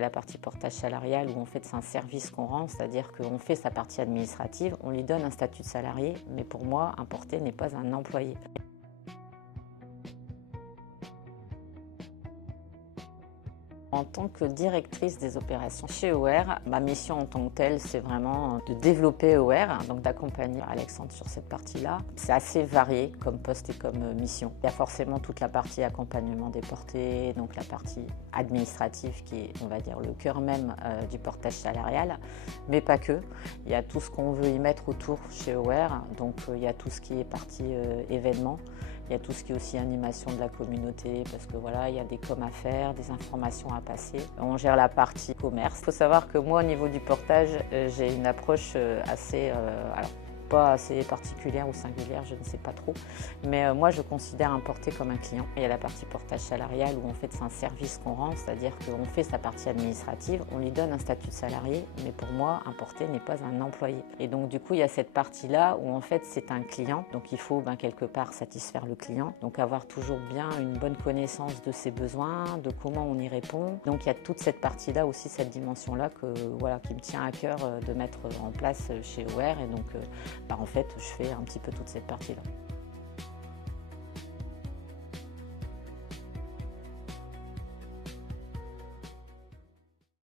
a la partie portage salarial où en fait c'est un service qu'on rend, c'est-à-dire qu'on fait sa partie administrative, on lui donne un statut de salarié, mais pour moi, un porté n'est pas un employé. En tant que directrice des opérations chez EOR, ma mission en tant que telle, c'est vraiment de développer EOR, donc d'accompagner Alexandre sur cette partie-là. C'est assez varié comme poste et comme mission. Il y a forcément toute la partie accompagnement des portés, donc la partie administrative qui est, on va dire, le cœur même du portage salarial, mais pas que. Il y a tout ce qu'on veut y mettre autour chez EOR, donc il y a tout ce qui est partie événements. Il y a tout ce qui est aussi animation de la communauté parce que voilà, il y a des coms à faire, des informations à passer. On gère la partie commerce. Il faut savoir que moi, au niveau du portage, j'ai une approche assez, alors pas assez particulière ou singulière, je ne sais pas trop. Mais moi, je considère un porté comme un client. Il y a la partie portage salarial où en fait c'est un service qu'on rend, c'est-à-dire qu'on fait sa partie administrative, on lui donne un statut de salarié, mais pour moi, un porté n'est pas un employé. Et donc du coup, il y a cette partie-là où en fait c'est un client, donc il faut quelque part satisfaire le client, donc avoir toujours bien une bonne connaissance de ses besoins, de comment on y répond. Donc il y a toute cette partie-là aussi, cette dimension-là qui me tient à cœur de mettre en place chez EOR et donc en fait, je fais un petit peu toute cette partie-là.